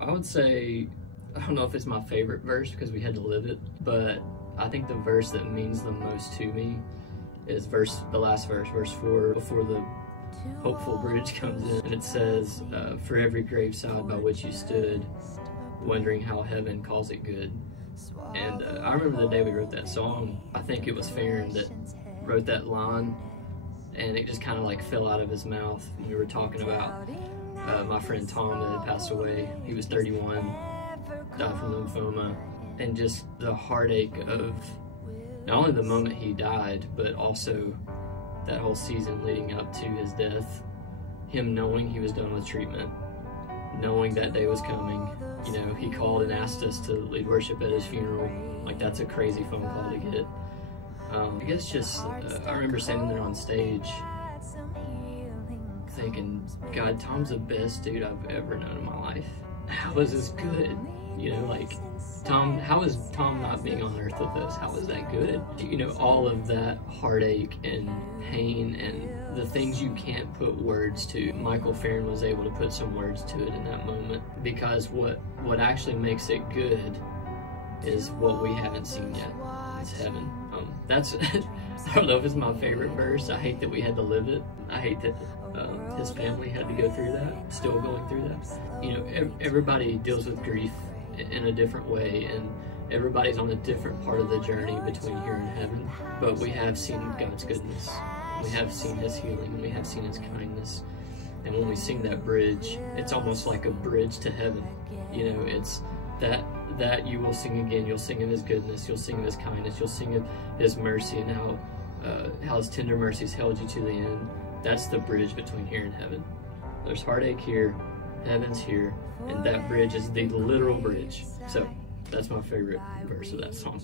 I would say, I don't know if it's my favorite verse because we had to live it, but I think the verse that means the most to me is the last verse, verse 4, before the hopeful bridge comes in, and it says, for every graveside by which you stood, wondering how heaven calls it good. And I remember the day we wrote that song. I think it was Farron that wrote that line, and it just kind of like fell out of his mouth. We were talking about my friend Tom that had passed away. He was 31, died from lymphoma, and just the heartache of not only the moment he died, but also that whole season leading up to his death. Him knowing he was done with treatment, knowing that day was coming. You know, he called and asked us to lead worship at his funeral. Like, that's a crazy phone call to get. I guess just, I remember standing there on stage thinking, God, Tom's the best dude I've ever known in my life. How is this good? You know, like, Tom, how is Tom not being on earth with us? How is that good? You know, all of that heartache and pain and the things you can't put words to. Michael Farron was able to put some words to it in that moment, because what actually makes it good is what we haven't seen yet. It's heaven. That's, I don't know if it's my favorite verse. I hate that we had to live it. I hate that his family had to go through that, still going through that. You know, everybody deals with grief in a different way, and everybody's on a different part of the journey between here and heaven. But we have seen God's goodness. We have seen his healing. We have seen his kindness. And when we sing that bridge, it's almost like a bridge to heaven. You know, it's that you will sing again. You'll sing of his goodness. You'll sing of his kindness. You'll sing of his mercy and how his tender mercies held you to the end. That's the bridge between here and heaven. There's heartache here, heaven's here, and that bridge is the literal bridge. So that's my favorite verse of that song.